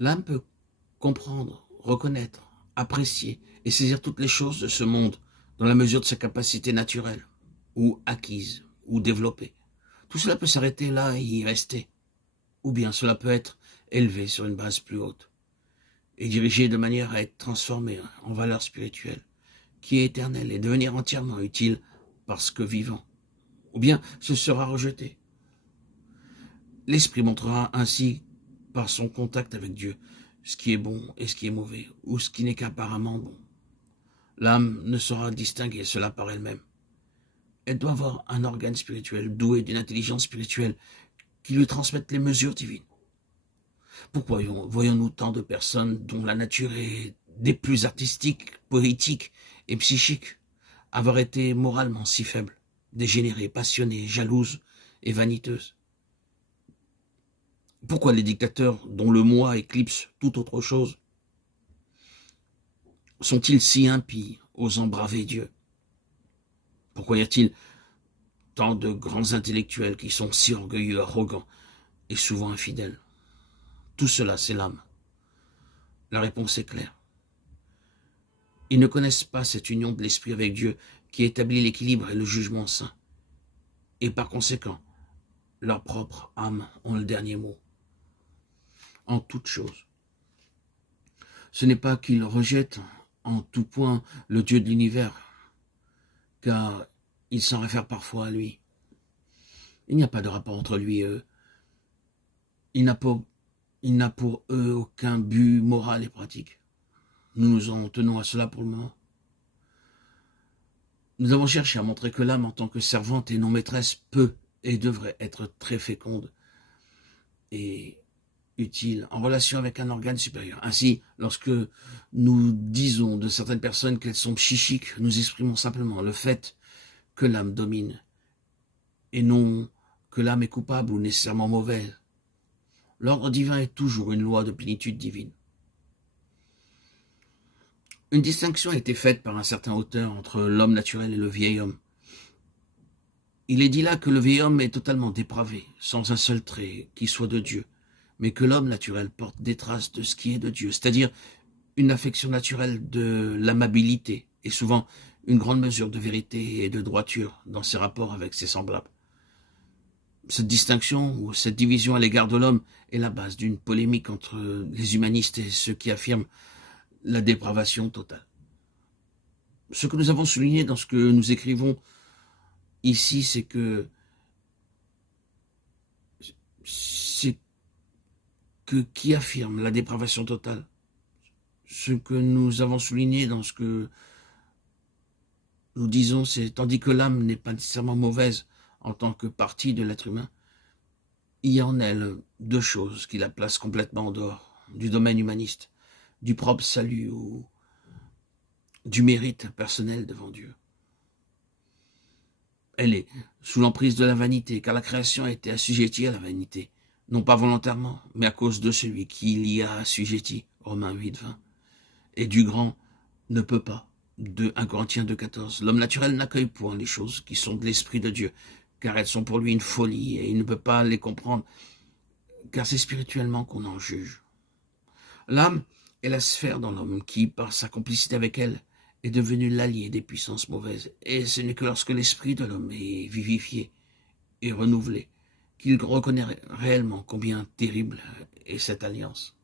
L'âme peut comprendre, reconnaître, apprécier et saisir toutes les choses de ce monde dans la mesure de sa capacité naturelle, ou acquise, ou développée. Tout cela peut s'arrêter là et y rester, ou bien cela peut être élevé sur une base plus haute et dirigé de manière à être transformé en valeur spirituelle, qui est éternelle et devenir entièrement utile parce que vivant, ou bien ce sera rejeté. L'esprit montrera ainsi par son contact avec Dieu ce qui est bon et ce qui est mauvais, ou ce qui n'est qu'apparemment bon. L'âme ne saura distinguer cela par elle-même. Elle doit avoir un organe spirituel doué d'une intelligence spirituelle qui lui transmette les mesures divines. Pourquoi voyons-nous tant de personnes dont la nature est des plus artistiques, poétiques et psychiques avoir été moralement si faibles, dégénérées, passionnées, jalouses et vaniteuses? Pourquoi les dictateurs dont le moi éclipse toute autre chose sont-ils si impies, osant braver Dieu? Pourquoi y a-t-il tant de grands intellectuels qui sont si orgueilleux, arrogants et souvent infidèles? Tout cela, c'est l'âme. La réponse est claire. Ils ne connaissent pas cette union de l'esprit avec Dieu qui établit l'équilibre et le jugement saint. Et par conséquent, leur propre âme ont le dernier mot en toute chose. Ce n'est pas qu'ils rejettent en tout point le Dieu de l'univers, car ils s'en réfèrent parfois à lui. Il n'y a pas de rapport entre lui et eux. Il n'a pour eux aucun but moral et pratique. Nous nous en tenons à cela pour le moment. Nous avons cherché à montrer que l'âme, en tant que servante et non maîtresse, peut et devrait être très féconde et utile en relation avec un organe supérieur. Ainsi, lorsque nous disons de certaines personnes qu'elles sont psychiques, nous exprimons simplement le fait que l'âme domine et non que l'âme est coupable ou nécessairement mauvaise. L'ordre divin est toujours une loi de plénitude divine. Une distinction a été faite par un certain auteur entre l'homme naturel et le vieil homme. Il est dit là que le vieil homme est totalement dépravé, sans un seul trait qui soit de Dieu, mais que l'homme naturel porte des traces de ce qui est de Dieu, c'est-à-dire une affection naturelle de l'amabilité et souvent une grande mesure de vérité et de droiture dans ses rapports avec ses semblables. Cette distinction ou cette division à l'égard de l'homme est la base d'une polémique entre les humanistes et ceux qui affirment la dépravation totale. Ce que nous avons souligné dans ce que nous écrivons ici, c'est que qui affirme la dépravation totale. Ce que nous avons souligné dans ce que nous disons, c'est tandis que l'âme n'est pas nécessairement mauvaise en tant que partie de l'être humain, il y a en elle deux choses qui la placent complètement en dehors du domaine humaniste, du propre salut ou du mérite personnel devant Dieu. Elle est sous l'emprise de la vanité, car la création a été assujettie à la vanité, non pas volontairement, mais à cause de celui qui l'y a assujetti, Romains 8, 20. Et du grand ne peut pas, de 1 Corinthiens 2, 14. L'homme naturel n'accueille point les choses qui sont de l'Esprit de Dieu, car elles sont pour lui une folie, et il ne peut pas les comprendre, car c'est spirituellement qu'on en juge. L'âme est la sphère dans l'homme qui, par sa complicité avec elle, est devenu l'allié des puissances mauvaises. Et ce n'est que lorsque l'esprit de l'homme est vivifié et renouvelé qu'il reconnaît réellement combien terrible est cette alliance.